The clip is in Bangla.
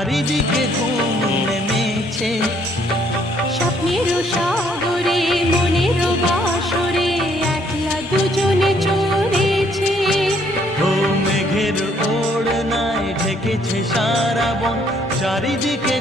চারিদিকে ঘুম নেমেছে, স্বপ্নের সাগরে মনের বাসরে একলা দুজনে চলেছে। ও মেঘের ওড়নায় ঢেকেছে সারা বন, চারিদিকে